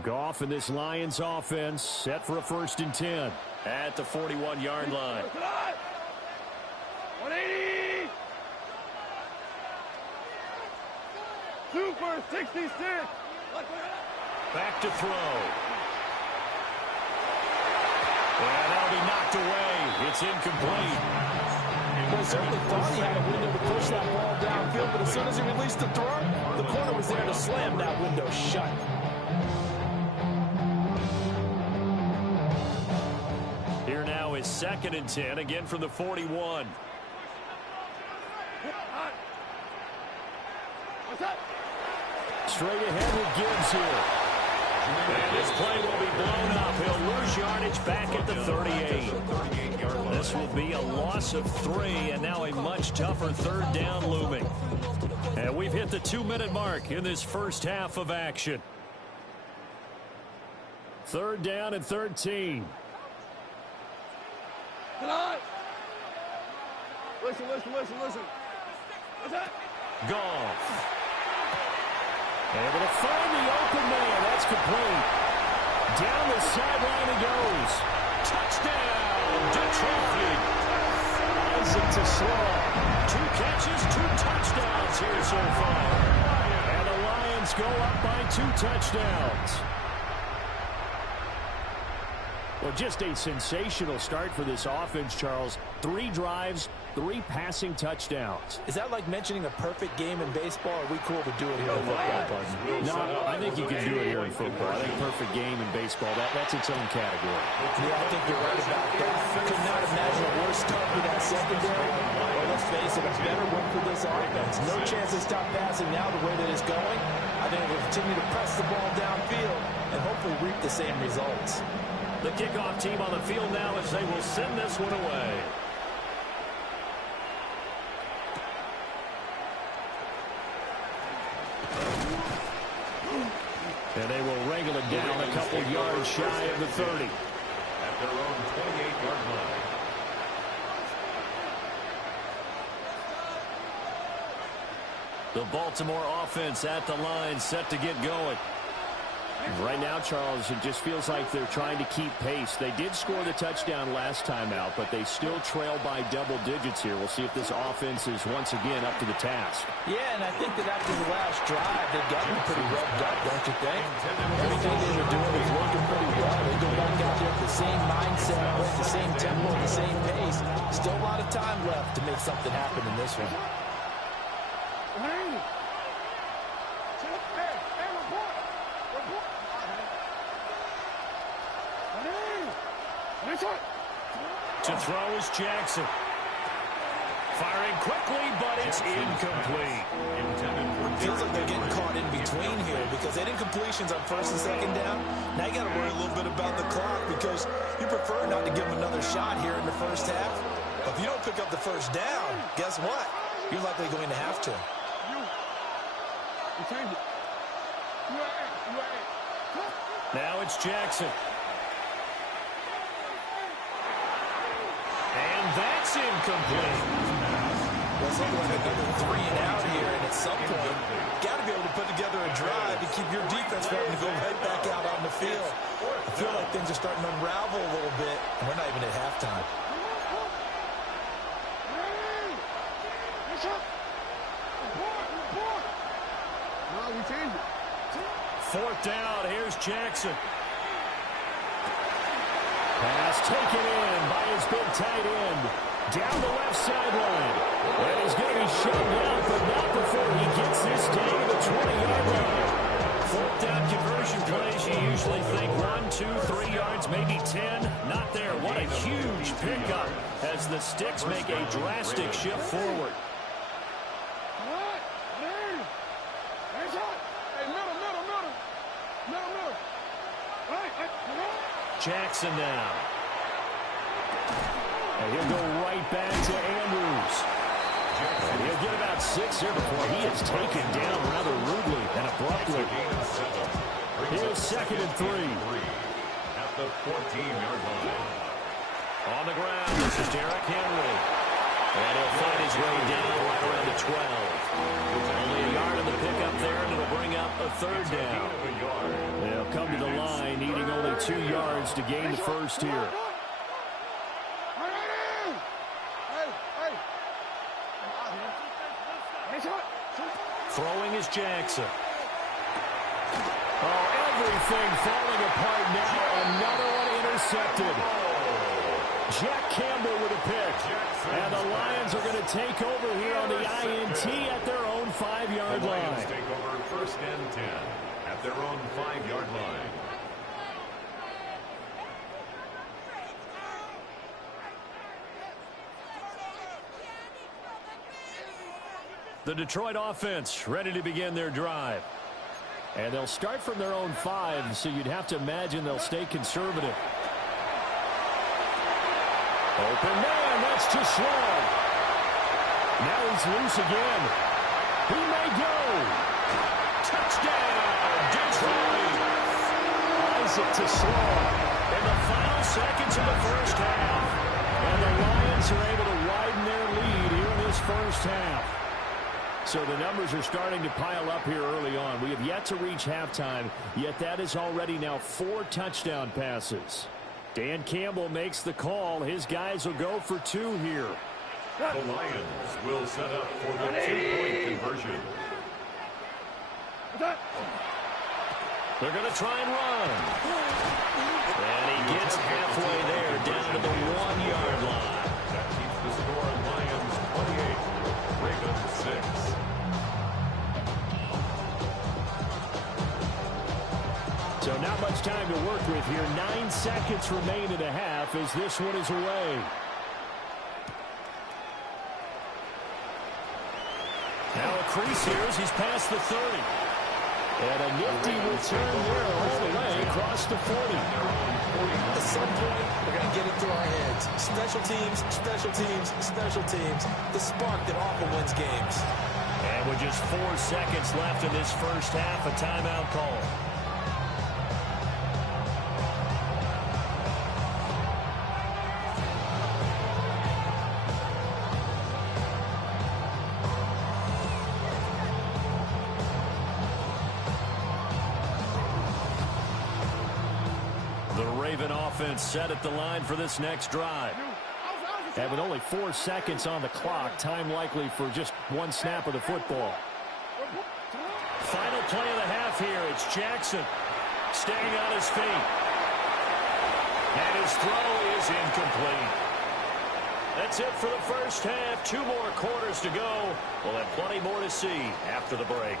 Goff and this Lions offense set for a 1st and 10 at the 41-yard line. 180. Super 66. Back to throw. And that'll be knocked away. It's incomplete. Well, certainly thought he had a window to push that ball downfield, but as soon as he released the throw, the corner was there to slam that window shut. Here now is 2nd and 10, again from the 41. Straight ahead with Gibbs here. And this play will be blown up. He'll lose yardage back at the 38. This will be a loss of 3, and now a much tougher 3rd down looming. And we've hit the 2-minute mark in this first half of action. 3rd down and 13. Listen. What's that? Goff. Able to find the open man. That's complete. Down the sideline he goes. Touchdown, Detroit. Isaac to slow. 2 catches, 2 touchdowns here so far. And the Lions go up by 2 touchdowns. Well, just a sensational start for this offense, Charles. 3 drives, 3 passing touchdowns. Is that like mentioning a perfect game in baseball? Or are we cool to do it here in football, partner? No, I think you can do it here in football. I think perfect game in baseball, that's its own category. Yeah, I think you're right about that. I could not imagine a worse start for that secondary. Well, let's face it, a better one for this offense. No chance to stop passing now the way that it's going. I think we'll continue to press the ball downfield and hopefully reap the same results. The kickoff team on the field now as they will send this one away. And they will wrangle it down a couple yards shy of the 30. At their own 28-yard line. The Baltimore offense at the line, set to get going. Right now, Charles, it just feels like they're trying to keep pace. They did score the touchdown last time out, but they still trail by double digits here. We'll see if this offense is once again up to the task. Yeah, and I think that after the last drive, they've gotten pretty revved up, don't you think? Everything they were doing is working pretty well. They go back out there with the same mindset, with the same tempo, the same pace. Still a lot of time left to make something happen in this one. To throw is Jackson. Firing quickly, but it's incomplete. Feels like they're getting caught in between here because they didn't completions on 1st and 2nd down. Now you got to worry a little bit about the clock because you prefer not to give them another shot here in the first half. But if you don't pick up the 1st down, guess what? You're likely going to have to. Now it's Jackson. And that's incomplete. It's looking like another 3 and out here, and at some point, got to be able to put together a drive to keep your defense from having to go right back out on the field. I feel like things are starting to unravel a little bit, and we're not even at halftime. Fourth down, here's Jackson. Pass taken in by his big tight end. Down the left sideline. And he's going to be shoved out, but not before he gets this down to the 20-yard line. Fourth down conversion plays, you usually think 1, 2, 3 yards, maybe 10. Not there. What a huge pickup as the Sticks make a drastic shift forward. Jackson now. And he'll go right back to Andrews. And he'll get about 6 here before he is taken down rather rudely and abruptly. Here's 2nd and 3. At the 14-yard line. On the ground, this is Derrick Henry. And he'll find his way down right around the 12. Only a yard on the pickup there, and it'll bring up a 3rd down. They'll come to the 2 yards to gain the first here. Throwing is Jackson. Oh, everything falling apart now. Another one intercepted. Jack Campbell with a pick. And the Lions are going to take over here on the INT at their own 5-yard line. Lions take over 1st and 10 at their own 5-yard line. The Detroit offense ready to begin their drive. And they'll start from their own 5, so you'd have to imagine they'll stay conservative. Open man, that's too slow. Now he's loose again. He may go. Touchdown, Detroit. Isaac to slow in the final seconds of the first half. And the Lions are able to widen their lead here in this first half. So the numbers are starting to pile up here early on. We have yet to reach halftime, yet that is already now 4 touchdown passes. Dan Campbell makes the call. His guys will go for 2 here. The Lions will set up for the 2-point conversion. They're going to try and run. And he gets halfway there, down to the 1-yard line. That keeps the score Lions 28, Ravens 6. So not much time to work with here. 9 seconds remain in the half as this one is away. Now a crease here as he's past the 30. And a nifty return there all the way across the 40. At some point, we're going to get it through our heads. Special teams, special teams, special teams. The spark that often wins games. And with just 4 seconds left in this first half, a timeout call. Offense set at the line for this next drive. And with only 4 seconds on the clock, time likely for just 1 snap of the football. Final play of the half here. It's Jackson staying on his feet. And his throw is incomplete. That's it for the first half. 2 more quarters to go. We'll have plenty more to see after the break.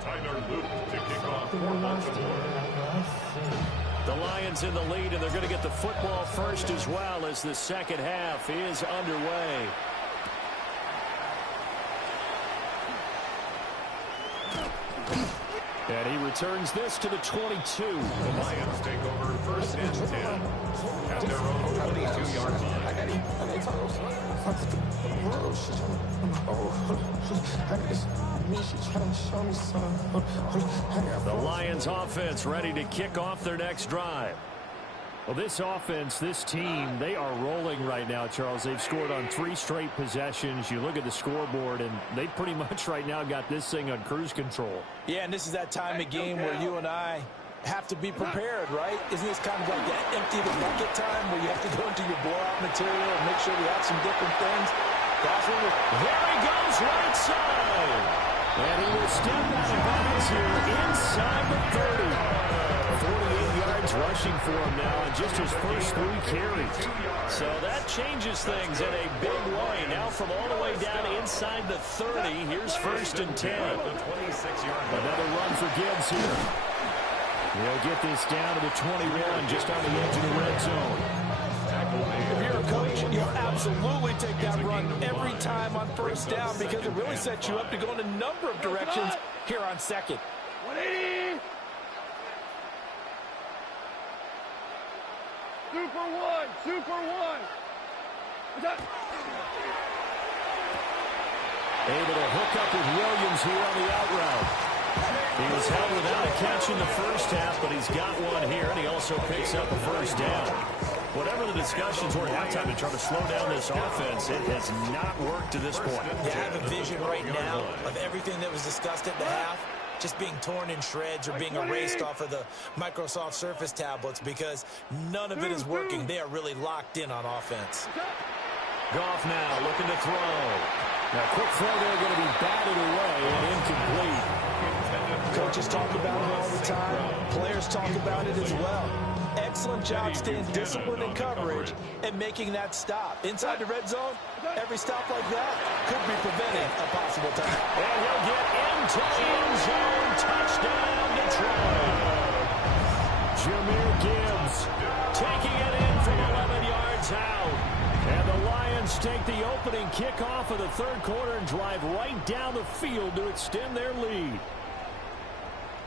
Tyler Luke to kick off for Baltimore. The Lions in the lead, and they're going to get the football first as well as the second half is underway. And he returns this to the 22. The Lions take over 1st and 10 at their own 22-yard line. The Lions offense ready to kick off their next drive. Well, this offense, this team, they are rolling right now, Charles. They've scored on 3 straight possessions. You look at the scoreboard, and they pretty much right now got this thing on cruise control. Yeah, and this is that time of game where you and I have to be prepared, right? Isn't this kind of like that empty the bucket time where you have to go into your blowout material and make sure we have some different things? That's what there he goes, right side. And he will step out of bounds here inside the 30. 48 yards rushing for him now in just his first 3 carries. So that changes things in a big way. Now from all the way down inside the 30, here's 1st and 10. Another run for Gibbs here. He'll get this down to the 21, just on the edge of the red zone. If you're a coach, you'll absolutely take that run every time on 1st down because it really sets you up to go in a number of directions here on 2nd. 180. 2 for 1. 2 for 1. Able to hook up with Williams here on the out route. He was held without a catch in the first half, but he's got one here, and he also picks up a 1st down. Whatever the discussions were at halftime to try to slow down this offense, it has not worked to this point. Yeah, I have a vision right now of everything that was discussed at the half. just being torn in shreds or being erased off of the Microsoft Surface tablets because none of it is working. They are really locked in on offense. Goff now looking to throw. Now, quick throw there, going to be batted away and incomplete. Coaches talk about it all the time. Players talk about it as well. Excellent job staying disciplined in coverage and making that stop. Inside the red zone, every stop like that could be preventing a possible touchdown. And he'll get into the end zone. Touchdown, Detroit. Jahmyr Gibbs taking it in from 11 yards out. And the Lions take the opening kickoff of the third quarter and drive right down the field to extend their lead.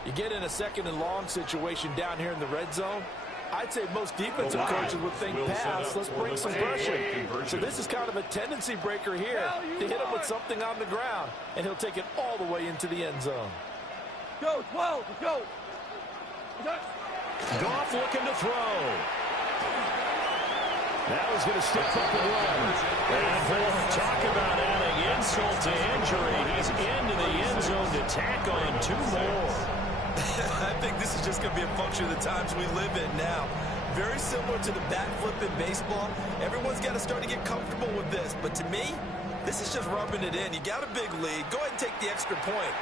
You get in a second and long situation down here in the red zone, I'd say most defensive coaches would think pass, let's bring some pressure. So this is kind of a tendency breaker here to hit him with something on the ground, and he'll take it all the way into the end zone. Go, 12, go. Goff looking to throw. Now he's going to step up and run. And boy, talk about adding insult to injury. He's into the end zone to tack on 2 more. I think this is just going to be a function of the times we live in now. Very similar to the bat flip in baseball. Everyone's got to start to get comfortable with this. But to me, this is just rubbing it in. You got a big lead. Go ahead and take the extra point.